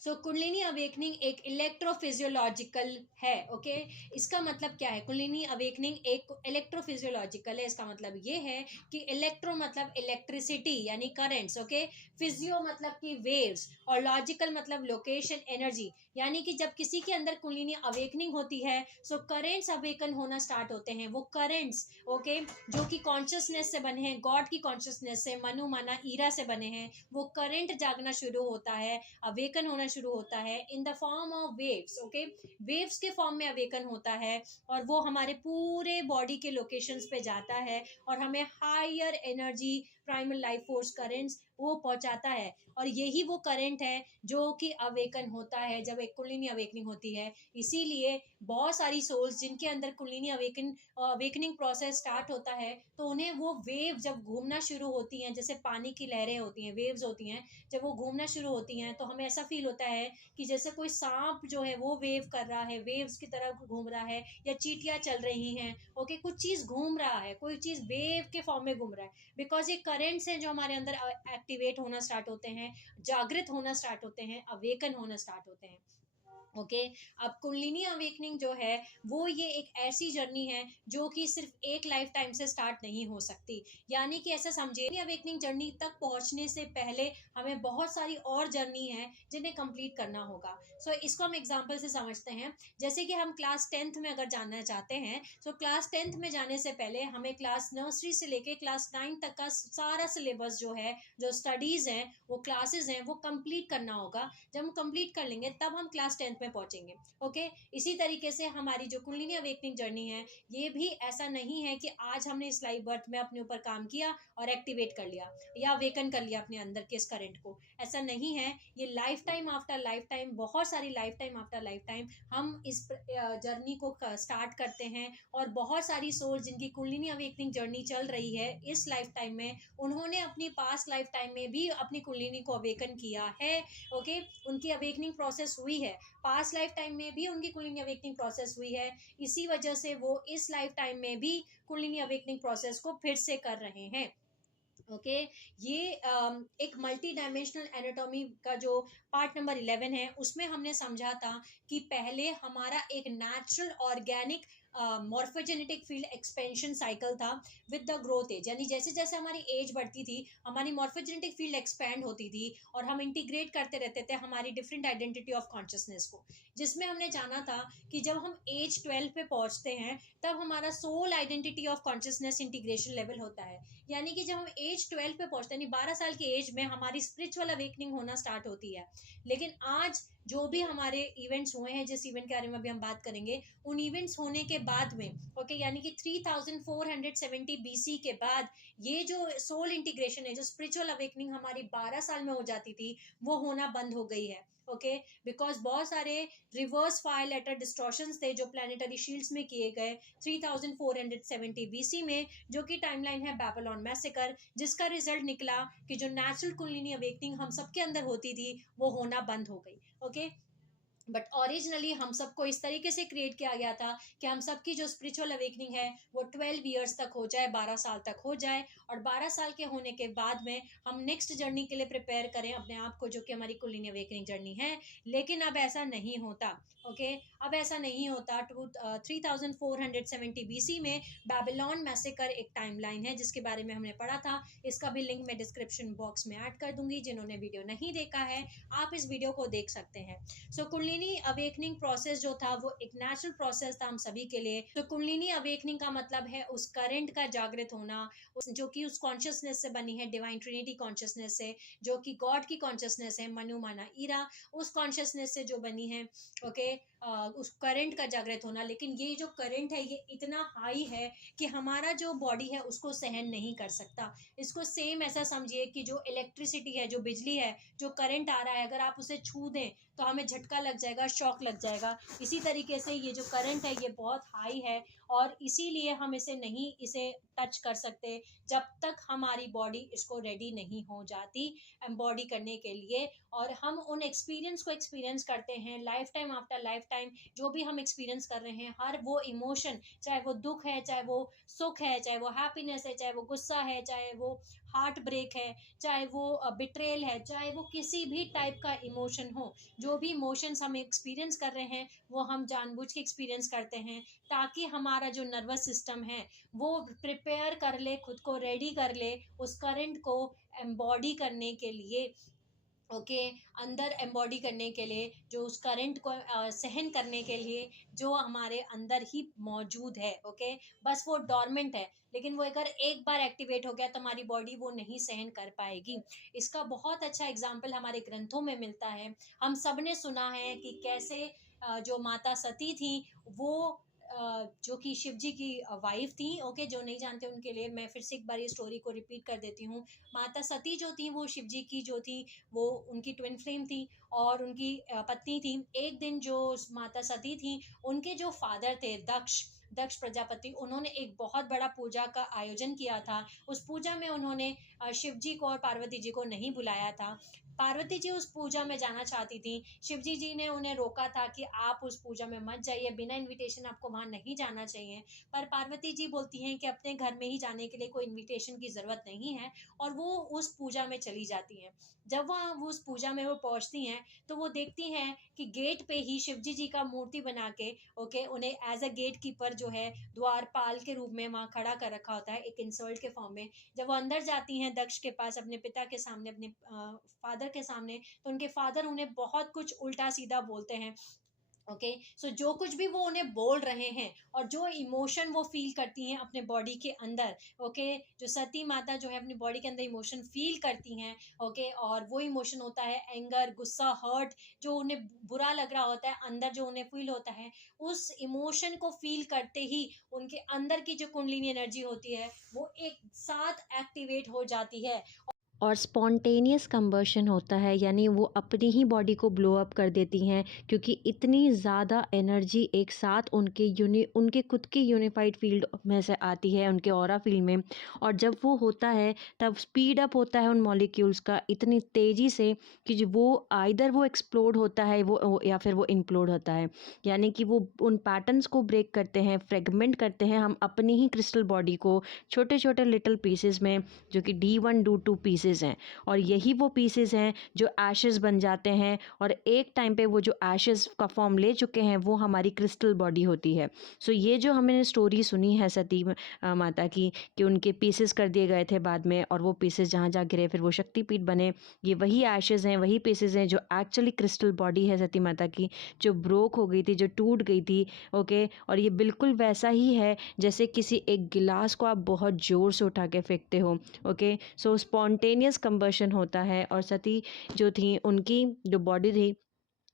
सो कुंडलिनी अवेकनिंग एक इलेक्ट्रोफिजियोलॉजिकल है, ओके। इसका मतलब क्या है, कुंडलिनी अवेकनिंग एक इलेक्ट्रोफिजियोलॉजिकल है। इसका मतलब ये है कि इलेक्ट्रो मतलब इलेक्ट्रिसिटी यानी करंट्स, ओके, फिजियो मतलब कि वेव्स, और लॉजिकल मतलब लोकेशन, एनर्जी। यानी कि जब किसी के अंदर कुंडलिनी अवेकनिंग होती है, सो करेंट्स अवेकन होना स्टार्ट होते हैं। वो करेंट्स, ओके, जो कि कॉन्शियसनेस से बने हैं, गॉड की कॉन्शियसनेस से, मनु माना ईरा से बने हैं, वो करंट जागना शुरू होता है, अवेकन होना शुरू होता है in the form of waves, okay, waves के फॉर्म में अवेकन होता है, और वो हमारे पूरे बॉडी के लोकेशंस पे जाता है, और हमें higher energy, primal life force currents वो पहुंचाता है। और यही वो करंट है जो कि अवेकन होता है जब एक कुंडलिनी अवेकनिंग होती है। इसीलिए बहुत सारी सोल्स जिनके अंदर कुंडलिनी अवेकनिंग प्रोसेस स्टार्ट होता है, तो उन्हें वो वेव जब घूमना शुरू होती हैं, जैसे पानी की लहरें होती हैं, वेव्स होती हैं, जब वो घूमना शुरू होती हैं, तो हमें ऐसा फील होता है कि जैसे कोई सांप जो है वो वेव कर रहा है, वेव्स की तरह घूम रहा है, या चींटियां चल रही हैं, ओके, कुछ चीज़ घूम रहा है, कोई चीज़ वेव के फॉर्म में घूम रहा है, बिकॉज ये करेंट्स हैं जो हमारे अंदर एक्टिवेट होना स्टार्ट होते हैं, जागृत होना स्टार्ट होते हैं, अवेकन होना स्टार्ट होते हैं, ओके। अब कुंडलिनी अवेकनिंग जो है, वो ये एक ऐसी जर्नी है जो कि सिर्फ एक लाइफ टाइम से स्टार्ट नहीं हो सकती। यानी कि ऐसा समझिए, अवेकनिंग जर्नी तक पहुंचने से पहले हमें बहुत सारी और जर्नी है जिन्हें कंप्लीट करना होगा। सो इसको हम एग्जांपल से समझते हैं। जैसे कि हम क्लास 10th में अगर जानना चाहते हैं, तो क्लास 10th में जाने से पहले हमें क्लास नर्सरी से लेके क्लास 9 तक का सारा सिलेबस जो है, जो स्टडीज़ हैं, वो क्लासेज हैं, वो कंप्लीट करना होगा। जब हम कंप्लीट कर लेंगे तब हम क्लास 10th में पहुंचेंगे, ओके। इसी तरीके से हमारी जो कुंडलिनी अवेकनिंग जर्नी है, ये भी ऐसा नहीं है कि आज हमने इस लाइव बर्थ में अपने ऊपर काम किया और एक्टिवेट कर लिया या अवेकन कर लिया अपने अंदर के इस करंट को। ऐसा नहीं है। ये life time after life time, बहुत सारी life time after life time हम इस जर्नी को स्टार्ट करते हैं, और बहुत सारी सोल जिनकी कुंडलिनी अवेकनिंग जर्नी चल रही है इस लाइफ टाइम में, उन्होंने अपनी पास्ट लाइफ टाइम में भी अपनी कुंडलिनी को अवेकन किया है, ओके। उनकी अवेकनिंग प्रोसेस हुई है, पास्ट लाइफ टाइम में भी उनकी कुंडलिनी अवेकनिंग प्रोसेस हुई है। इसी वजह से वो इस लाइफ टाइम में भी कुंडलिनी अवेकनिंग प्रोसेस को फिर से कर रहे हैं, ओके। ये एक मल्टी डायमेंशनल एनाटॉमी का जो पार्ट नंबर 11 है, उसमें हमने समझा था कि पहले हमारा एक natural organic morphogenetic field expansion cycle था विद द ग्रोथ एज, यानी जैसे जैसे हमारी एज बढ़ती थी, हमारी मॉर्फोजेनेटिक फील्ड एक्सपैंड होती थी, और हम इंटीग्रेट करते रहते थे हमारी डिफरेंट आइडेंटिटी ऑफ कॉन्शियसनेस को, जिसमें हमने जाना था कि जब हम एज 12 पे पहुंचते हैं, तब हमारा soul identity of consciousness integration level होता है। यानी कि जब हम एज 12 पे पहुंचते हैं, यानी 12 साल की एज में हमारी स्पिरिचुअल अवेकनिंग होना स्टार्ट होती है। लेकिन आज जो भी हमारे इवेंट्स हुए हैं, जिस इवेंट के बारे में अभी हम बात करेंगे, उन इवेंट्स होने के बाद में, ओके, यानी कि 3470 बीसी के बाद ये जो सोल इंटीग्रेशन है, जो स्पिरिचुअल अवेकनिंग हमारी 12 साल में हो जाती थी, वो होना बंद हो गई है, ओके। बिकॉज बहुत सारे रिवर्स फायर लेटर डिस्टॉर्शंस थे जो प्लानिटरी शील्ड्स में किए गए 3470 बीसी में, जो कि टाइमलाइन है बैबलॉन मैसेकर, जिसका रिजल्ट निकला कि जो नेचुरल कुंडलिनी अवेकनिंग हम सबके अंदर होती थी, वो होना बंद हो गई, ओके। बट ओरिजिनली हम सबको इस तरीके से क्रिएट किया गया था कि हम सबकी जो स्पिरिचुअल अवेकनिंग है वो 12 ईयर्स तक हो जाए, 12 साल तक हो जाए, और 12 साल के होने के बाद में हम नेक्स्ट जर्नी के लिए प्रिपेयर करें अपने आप को, जो कि हमारी कुंडलिनी अवेकनिंग जर्नी है। लेकिन अब ऐसा नहीं होता, ओके। अब ऐसा नहीं होता। 3470 बीसी में बैबिलॉन मैसेकर एक टाइमलाइन है जिसके बारे में हमने पढ़ा था। इसका भी लिंक मैं डिस्क्रिप्शन बॉक्स में ऐड कर दूंगी। जिन्होंने वीडियो नहीं देखा है, आप इस वीडियो को देख सकते हैं। सो कुंडलिनी कुंडलिनी अवेकनिंग प्रोसेस जो था वो एक नेचुरल प्रोसेस था हम सभी के लिए। तो कुंडलिनी अवेकनिंग का मतलब है उस करंट का जागृत होना, जो कि उस कॉन्शियसनेस से बनी है, डिवाइन ट्रिनिटी कॉन्शियसनेस से, जो कि गॉड की कॉन्शियसनेस है, मनु माना ईरा, उस कॉन्शियसनेस से जो बनी है। ओके, उस करंट का जागृत होना। लेकिन ये जो करंट है ये इतना हाई है कि हमारा जो बॉडी है उसको सहन नहीं कर सकता। इसको सेम ऐसा समझिए कि जो इलेक्ट्रिसिटी है, जो बिजली है, जो करंट आ रहा है, अगर आप उसे छू दें तो हमें झटका लग जाएगा, शॉक लग जाएगा। इसी तरीके से ये जो करंट है ये बहुत हाई है, और इसीलिए हम इसे टच कर सकते जब तक हमारी बॉडी इसको रेडी नहीं हो जाती एम्बॉडी करने के लिए। और हम उन एक्सपीरियंस को एक्सपीरियंस करते हैं life time after life time. जो भी हम एक्सपीरियंस कर रहे हैं, हर वो इमोशन, चाहे वो दुख है, चाहे वो सुख है, चाहे वो हैप्पीनेस है, चाहे वो गुस्सा है, चाहे वो हार्ट ब्रेक है, चाहे वो बिट्रेल है, चाहे वो किसी भी टाइप का इमोशन हो, जो भी इमोशंस हम एक्सपीरियंस कर रहे हैं वो हम जानबूझ के एक्सपीरियंस करते हैं ताकि हमारा जो नर्वस सिस्टम है वो प्रिपेयर कर ले, खुद को रेडी कर ले उस करंट को एम्बॉडी करने के लिए। ओके, अंदर एम्बॉडी करने के लिए, जो उस करंट को सहन करने के लिए, जो हमारे अंदर ही मौजूद है। ओके, बस वो डॉर्मेंट है, लेकिन वो अगर एक बार एक्टिवेट हो गया तो हमारी बॉडी वो नहीं सहन कर पाएगी। इसका बहुत अच्छा एग्जाम्पल हमारे ग्रंथों में मिलता है। हम सब ने सुना है कि कैसे जो माता सती थी वो जो कि शिव जी की वाइफ थी। ओके, जो नहीं जानते उनके लिए मैं फिर से एक बार ये स्टोरी को रिपीट कर देती हूँ। माता सती जो थी वो शिव जी की जो थी वो उनकी ट्विन फ्लेम थी, और उनकी पत्नी थी। एक दिन जो माता सती थी, उनके जो फादर थे दक्ष, दक्ष प्रजापति, उन्होंने एक बहुत बड़ा पूजा का आयोजन किया था। उस पूजा में उन्होंने शिव जी को और पार्वती जी को नहीं बुलाया था। पार्वती जी उस पूजा में जाना चाहती थी, शिवजी जी ने उन्हें रोका था कि आप उस पूजा में मत जाइए, बिना इनविटेशन आपको वहाँ नहीं जाना चाहिए। पर पार्वती जी बोलती हैं कि अपने घर में ही जाने के लिए कोई इनविटेशन की ज़रूरत नहीं है, और वो उस पूजा में चली जाती हैं। जब वो उस पूजा में वो पहुँचती हैं तो वो देखती हैं कि गेट पे ही शिवजी जी का मूर्ति बना के, ओके, उन्हें एज अ गेट कीपर जो है द्वारपाल के रूप में वहाँ खड़ा कर रखा होता है, एक इंसल्ट के फॉर्म में। जब वो अंदर जाती हैं दक्ष के पास, अपने पिता के सामने, अपने फादर के सामने, तो उनके फादर उन्हें बहुत कुछ उल्टा सीधा बोलते हैं। ओके, सो जो कुछ भी वो उन्हें बोल रहे हैं और जो इमोशन वो फील करती हैं अपने बॉडी के अंदर, ओके, जो सती माता जो है अपनी बॉडी के अंदर इमोशन फील करती हैं। ओके, और वो इमोशन होता है एंगर, गुस्सा, हर्ट, जो उन्हें बुरा लग रहा होता है अंदर, जो उन्हें फील होता है, उस इमोशन को फील करते ही उनके अंदर की जो कुंडलिनी एनर्जी होती है वो एक साथ एक्टिवेट हो जाती है। और स्पॉन्टेनियस कंबशन होता है, यानी वो अपनी ही बॉडी को ब्लो अप कर देती हैं, क्योंकि इतनी ज़्यादा एनर्जी एक साथ उनके खुद की यूनिफाइड फील्ड में से आती है, उनके ऑरा फील्ड में। और जब वो होता है तब स्पीड अप होता है उन मॉलिक्यूल्स का इतनी तेज़ी से कि वो आइदर वो एक्सप्लोड होता है या फिर वो इम्प्लोड होता है। यानी कि वो उन पैटर्न्स को ब्रेक करते हैं, फ्रेगमेंट करते हैं हम अपनी ही क्रिस्टल बॉडी को छोटे छोटे लिटिल पीसेस में, जो कि D1 D2 पीसेस हैं। और यही वो पीसेस हैं जो एशेस बन जाते हैं, और एक टाइम पे वो जो एशेस का फॉर्म ले चुके हैं वो हमारी क्रिस्टल बॉडी होती है। सो ये जो हमने स्टोरी सुनी है सती माता की, कि उनके पीसेस कर दिए गए थे बाद में, और वो पीसेस जहाँ जहाँ गिरे फिर वो शक्तिपीठ बने, ये वही एशेस हैं, वही पीसेस हैं जो एक्चुअली क्रिस्टल बॉडी है सती माता की, जो ब्रोक हो गई थी, जो टूट गई थी। ओके, और ये बिल्कुल वैसा ही है जैसे किसी एक गिलास को आप बहुत ज़ोर से उठा के फेंकते हो। ओके, सो स्पॉन्टेनियस कंबशन होता है। और सती जो थी, उनकी जो बॉडी थी,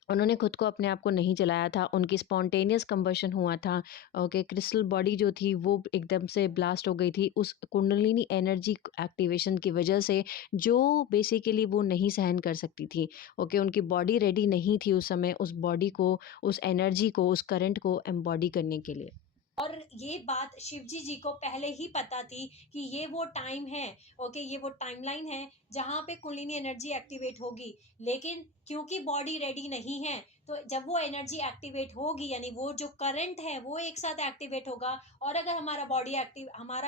उन्होंने खुद को अपने आप को नहीं जलाया था, उनकी स्पॉन्टेनियस कंबशन हुआ था। ओके, क्रिस्टल बॉडी जो थी वो एकदम से ब्लास्ट हो गई थी उस कुंडलिनी एनर्जी एक्टिवेशन की वजह से, जो बेसिकली वो नहीं सहन कर सकती थी। ओके, उनकी बॉडी रेडी नहीं थी उस समय उस बॉडी को, उस एनर्जी को, उस करंट को एम्बॉडी करने के लिए। और ये बात शिवजी जी को पहले ही पता थी कि ये वो टाइम है, ओके, ये वो टाइमलाइन है जहाँ पे कुंडलिनी एनर्जी एक्टिवेट होगी। लेकिन क्योंकि बॉडी रेडी नहीं है, तो जब वो एनर्जी एक्टिवेट होगी, यानी वो जो करंट है वो एक साथ एक्टिवेट होगा, और अगर हमारा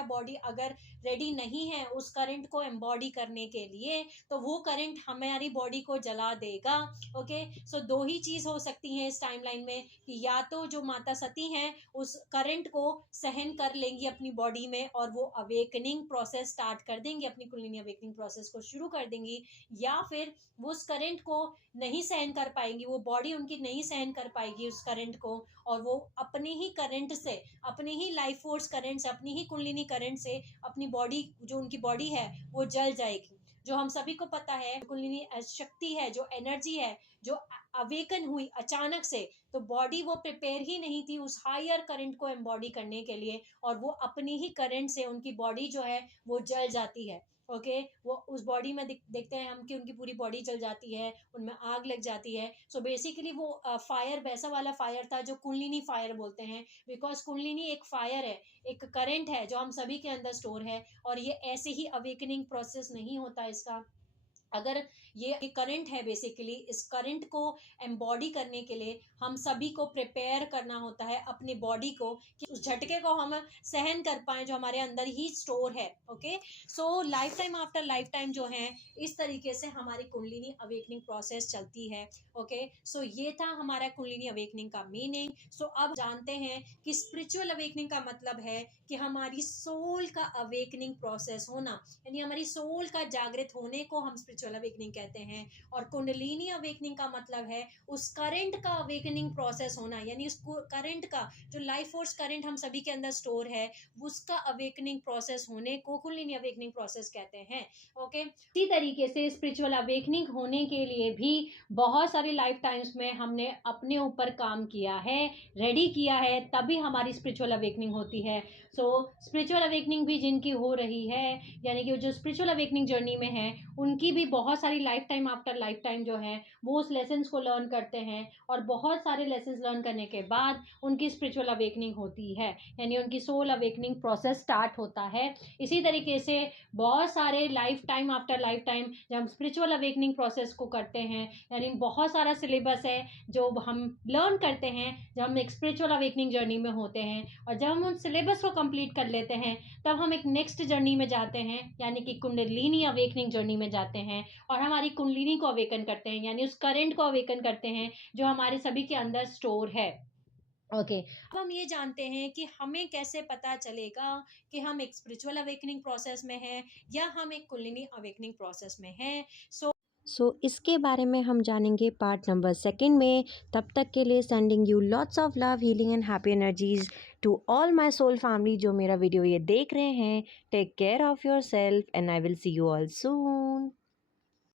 बॉडी अगर रेडी नहीं है उस करंट को एम्बॉडी करने के लिए, तो वो करंट हमारी बॉडी को जला देगा। ओके, सो दो ही चीज़ हो सकती है इस टाइमलाइन में, कि या तो जो माता सती हैं उस करंट को सहन कर लेंगी अपनी बॉडी में, और वो अवेकनिंग प्रोसेस स्टार्ट कर देंगी, अपनी कुंडलिनी अवेकनिंग प्रोसेस को शुरू कर देंगी, या फिर वो उस करंट को नहीं सहन कर पाएंगी, वो बॉडी उनकी उनकी नहीं सहन कर पाएगी उस करंट को, और वो अपने ही करंट से, अपने ही लाइफ फोर्स करंट से, अपनी ही कुंडलिनी करंट से अपनी बॉडी, जो उनकी बॉडी है वो जल जाएगी। जो हम सभी को पता है, कुंडलिनी शक्ति है, जो एनर्जी है, जो अवेकन हुई अचानक से, तो बॉडी वो प्रिपेयर ही नहीं थी उस हायर करंट को एम्बॉडी करने के लिए, और वो अपनी ही करंट से उनकी बॉडी जो है वो जल जाती है। ओके, वो उस बॉडी में देखते हैं हम कि उनकी पूरी बॉडी जल जाती है, उनमें आग लग जाती है। सो बेसिकली वो फायर वैसा वाला फायर था जो कुंडलिनी फायर बोलते हैं, बिकॉज कुंडलिनी एक फायर है, एक करंट है जो हम सभी के अंदर स्टोर है, और ये ऐसे ही अवेकनिंग प्रोसेस नहीं होता इसका। अगर ये करंट है, बेसिकली इस करंट को एम्बॉडी करने के लिए हम सभी को प्रिपेयर करना होता है अपनी बॉडी को, कि उस झटके को हम सहन कर पाए जो हमारे अंदर ही स्टोर है। Okay, so life time after life time जो है इस तरीके से हमारी कुंडलिनी अवेकनिंग प्रोसेस चलती है। ओके, सो ये था हमारा कुंडलिनी अवेकनिंग का मीनिंग। सो अब जानते हैं कि स्पिरिचुअल अवेकनिंग का मतलब है कि हमारी सोल का अवेकनिंग प्रोसेस होना, यानी हमारी सोल का जागृत होने को हम स्पिरिचुअल अवेकनिंग कहते हैं। और कुंडलिनी अवेकनिंग का मतलब है उस करंट का अवेकनिंग प्रोसेस होना, यानी उस करंट का, जो लाइफ फोर्स करंट हम सभी के अंदर स्टोर है, उसका अवेकनिंग प्रोसेस होने को कुंडलिनी अवेकनिंग प्रोसेस कहते हैं। ओके, इसी तरीके से स्पिरिचुअल अवेकनिंग होने के लिए भी बहुत सारे लाइफ टाइम्स में हमने अपने ऊपर काम किया है, रेडी किया है, तभी हमारी स्पिरिचुअल अवेकनिंग होती है। सो स्पिरिचुअल अवेकनिंग भी जिनकी हो रही है, यानी कि जो स्पिरिचुअल अवेकनिंग जर्नी में है, उनकी भी बहुत सारी life time after life time जो है वो उस लेसन्स को लर्न करते हैं, और बहुत सारे लेसन्स लर्न करने के बाद उनकी स्पिरिचुअल अवेकनिंग होती है, यानी उनकी सोल अवेकनिंग प्रोसेस स्टार्ट होता है। इसी तरीके से बहुत सारे lifetime after life time जब हम स्पिरिचुअल अवेकनिंग प्रोसेस को करते हैं, यानी बहुत सारा सिलेबस है जो हम लर्न करते हैं जब हम एक स्पिरिचुअल अवेकनिंग जर्नी में होते हैं, और जब हम उन सिलेबस को कंप्लीट कर लेते हैं तब हम एक नेक्स्ट जर्नी में जाते हैं, यानी कि कुंडलिनी अवेकनिंग जर्नी में जाते हैं, और हमारी कुंडलिनी को अवेकन करते हैं, यानी उस करंट को अवेकन करते हैं जो हमारे सभी के अंदर स्टोर है। ओके, अब हम ये जानते हैं कि हमें कैसे पता चलेगा कि हम एक स्पिरिचुअल अवेकनिंग प्रोसेस में हैं या हम एक कुंडलिनी अवेकनिंग प्रोसेस में हैं। सो इसके बारे में हम जानेंगे पार्ट नंबर 2 में। तब तक के लिए sending you lots of love, healing and happy energies to all my soul family जो मेरा वीडियो ये देख रहे हैं। Take care of yourself and I will see you all soon.